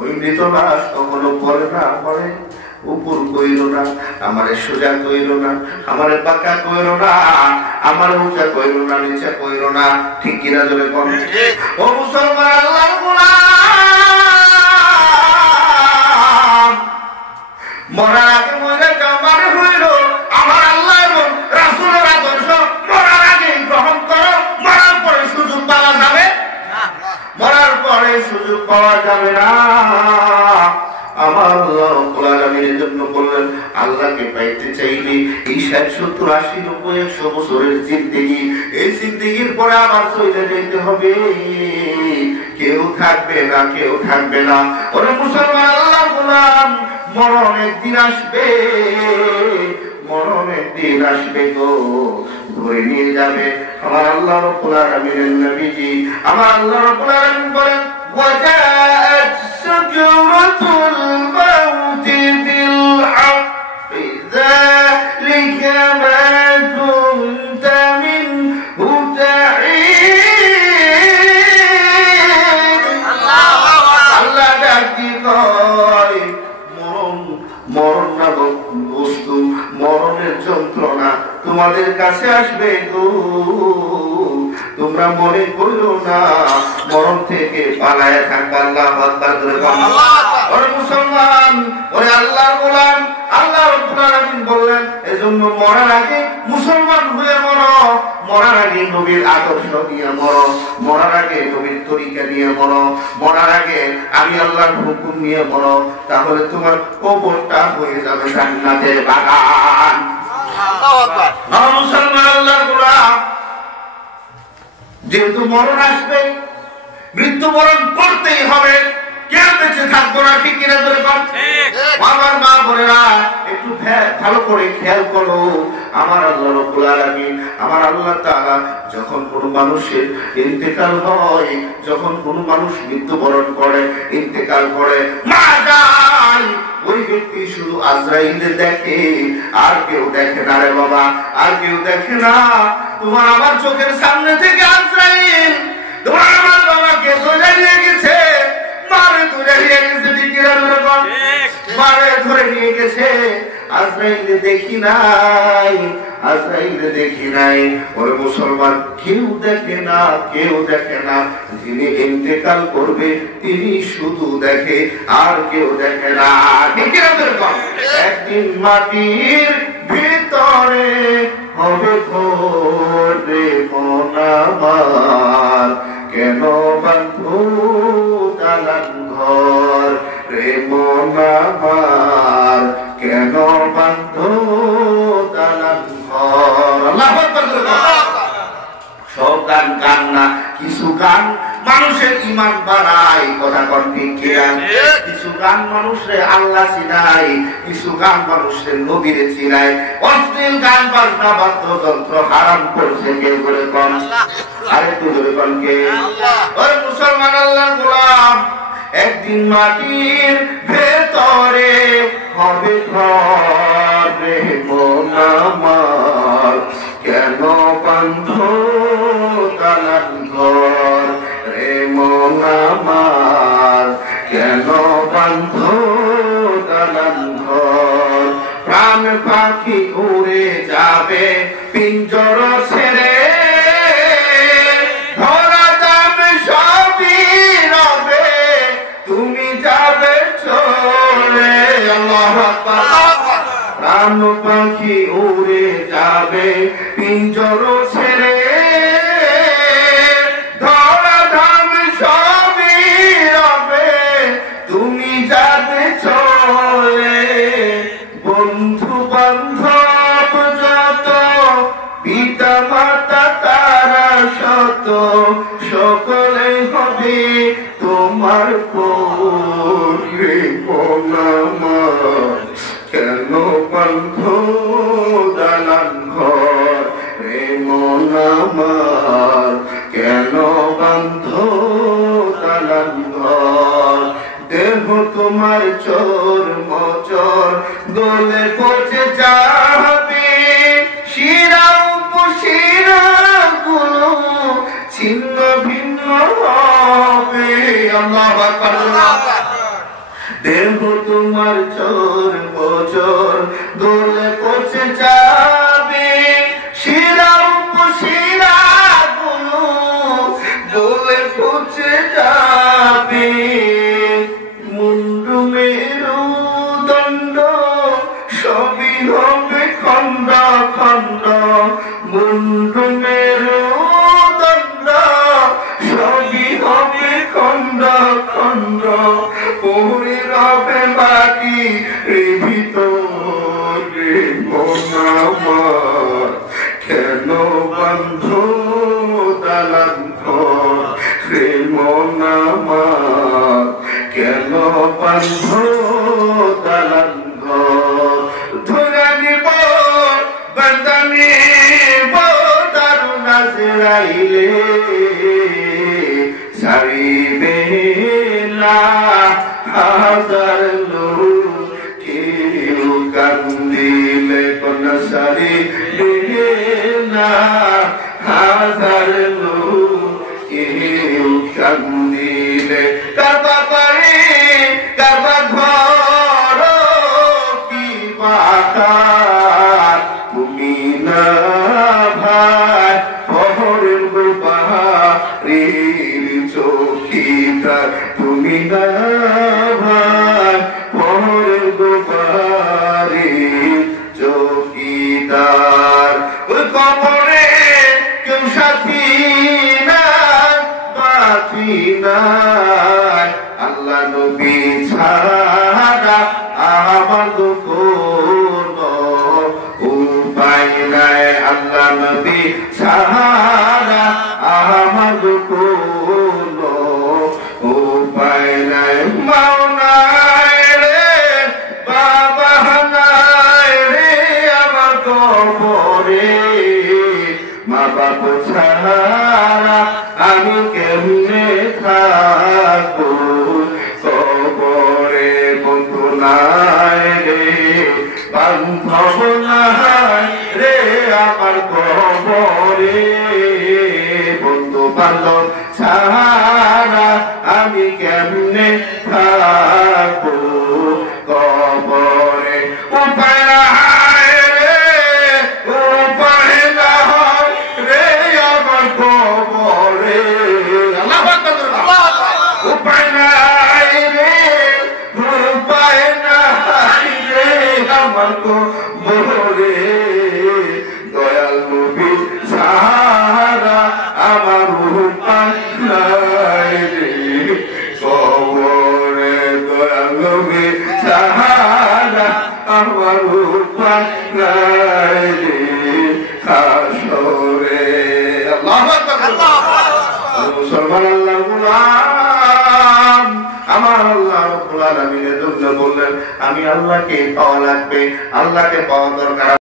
ওই মৃত লাশ কখনো পরে না পরে উপর কইল না, আমারে সোজা কইল না, আমারে পাকা কইল না, আমারে উঁচা কইল না, নিচা কইল না। ঠিক কিনা জোরে কোন? ও মুসলমান আল্লাহর গোলাম, মরার আগে মরে যাও মানে হইল আমার আল্লাহ এবং রাসূলের আদর্শ মরার আগে গ্রহণ করো। মরার পরে সুযোগ পাওয়া যাবে না, মরার পরে সুযোগ পাওয়া যাবে না। আমার আল্লাহ রাব্বুল আলামিনের জন্য বললেন, আল্লাহকে পাইতে চাইলে এই 60 70 80 90 100 বছরের জিন্দেগি, এই জিন্দেগির পরে আবার চলে যেতে হবে। কেউ থাকবে না, কেউ থাকবে না। ওরে মুসলমান আল্লাহর গোলাম, মরণ একদিন আসবে, মরণ একদিন আসবে গো, ধরে নিয়ে যাবে। আমার আল্লাহ রাব্বুল আলামিনের নবীজি, আমার আল্লাহ রাব্বুল আলামিন বলেন, وجاءت سكرة الموت بالحق ذلك ما كنت منه تحيد। আল্লাহ ডাকি কয়, মরণ নামক বস্তু, মরণের যন্ত্রণা তোমাদের কাছে আসবে গো, তোমরা মনে করো না মরণ থেকে পালায় থাকবে। আল্লাহু আকবার। ওরে মুসলমান, ওরে আল্লাহর গোলাম, আল্লাহ রাব্বুল আলামিন বললেন, এজন্য মরার আগে মুসলমান হয়ে মরো, মরার আগে নবীর আদর্শ নিয়ে মরো, মরার আগে নবীর তরিকা নিয়ে মরো, মরার আগে আমি আল্লাহর হুকুম নিয়ে মরো, তাহলে তোমার কবরটা হয়ে যাবে জান্নাতের বাগান। আল্লাহু আকবার। মুসলমান আল্লাহর গোলাম, যেহেতু মরণ আসবে, মৃত্যুবরণ করতেই হবে, কেউ বেঁচে থাকবো না। ঠিক কিনা ধরে আমার মা বোনেরা একটু ভালো করে খেয়াল করো। আমার আল্লাহ রাব্বুল আলামিন, আমার আল্লাহ তাআলা যখন কোন মানুষের ইন্তেকাল হয়, যখন কোন মানুষ মৃত্যুবরণ করে, ইন্তেকাল করে, মারা যায়, ওই ব্যক্তি শুধু আজরাইলকে দেখে, আর কেউ দেখে না রে বাবা, আর কেউ দেখে না। তোমার আমার চোখের সামনে থেকে আজরাইল তোমার আমার বাবাকে ধরে নিয়ে গেছে, মারে ধরে নিয়ে গেছে। ঠিক মারে ধরে নিয়ে গেছে, আজরাইলকে দেখি নাই, আজরাইলকে দেখি নাই। ওরে মুসলমান, কেউ দেখে না, কেউ দেখে না। যিনি ইন্তেকাল করবে তিনি শুধু দেখে, আর কেউ দেখে না। একদিন মাটির ভিতরে হবে ঘরে মন আমার, কেন বাঁধো দালান ঘর রে মন আমার, কেন বাঁধো দালান ঘর। সব গান গান না, কিছু গান মানুষের ইমান বাড়ায়, কথা কন ঠিক কিনা? কিছু গান মানুষের আল্লাহ চিনায়, কিছু গান মানুষের নবীরে চিনায়। অশ্লীল গান বাজনা বাদ্যযন্ত্র হারাম করছে কে করে কন? আরে তুই ধরে কন কে? ওই মুসলমান আল্লাহর গোলাম, একদিন মাটির ভেতরে হবে ঘর রে মন আমার, কেন বাঁধো দালান ঘর রে মন আমার, কেন বাঁধো দালান ঘর। প্রাণ পাখি উড়ে যাবে পিঞ্জর ছেড়ে, ধরা যাবে সবই রবে, তুমি যাবে চলে। আল্লাহু আকবার। প্রাণ পাখি উড়ে যাবে পিঞ্জর ছেড়ে, ধরা ধাম সবই রবে, তুমি যাবে চলে। বন্ধু বান্ধব যত, পিতা মাতা তারা শত, সকলে হবে তোমার পরে মন আমার, কেন বাঁধো দালান ঘর রে মন আমার, কেন বাঁধো দালান ঘর। দেহ তোমার চোর মচর দোলে পচে যাবে, শিরা উপশিরা গুলো ছিন্ন ভিন্ন হবে। আল্লাহু আকবার। দেহ তোমার চোর বচর দোলে পচে যাবে, শিরা উপশিরা গুলো দোলে পচে যাবে। মুন্ডু মেরুদণ্ড সবই হবে খণ্ড খণ্ড, মুন্ডু মেরুদণ্ড সবই হবে খণ্ড খণ্ড। পড়ে রবে বাকি ভিতরে মন আমার, কেন বন্ধ দালান ঘর রে মন আমার, কেন বন্ধ দালান ঘর। ধরে নিব বান্দা নিব দারুণ আজরাইলে, সারিবে না হাজার লোক কেউ কান্দিলে, কোন সারিবে না হাজার লোক কেউ কান্দিলে। কারবা বাড়ি কারবা ঘর কি বাকার, তুমি না ভাই পহরের বাহারের চৌকিদার, তুমি না ভাই পহরের বাহারের চৌকিদার। ওই কবরে কেউ সাথী নাই বাতি নাই, আল্লাহ নবী ছাড়া আমার তো কোনো উপায় নাই, আল্লাহ নবী ছাড়া আমার তো কোনো উপায় নাই। মাও নাই রে বাবা নাই রে আমার কবরে, মা বাপ ছাড়া আমি কেমনে থাকবো কবরে। বন্ধু নাই রে বান্ধব নাই রে আমার কবরে, বন্ধু বান্ধব ছাড়া আমি কেমনে থাকবো কবরে। উপায় নাই রে উপায় নাই রে আমার কবরে, উপায় নাই রে উপায় নাই রে আমার কবরে। দয়াল নবী ছাড়া আমার উপায় নাই রে কবরে, দয়াল নবী ছাড়া আমার উপায় নাই রে হাসরে। আল্লাহু আকবার। মুসলমান আল্লাহর গোলাম, আমার আল্লাহ রাব্বুল আলামিনের জন্য বললেন আমি আল্লাহকে পাওয়া লাগবে, আল্লাহকে পাওয়া দরকার।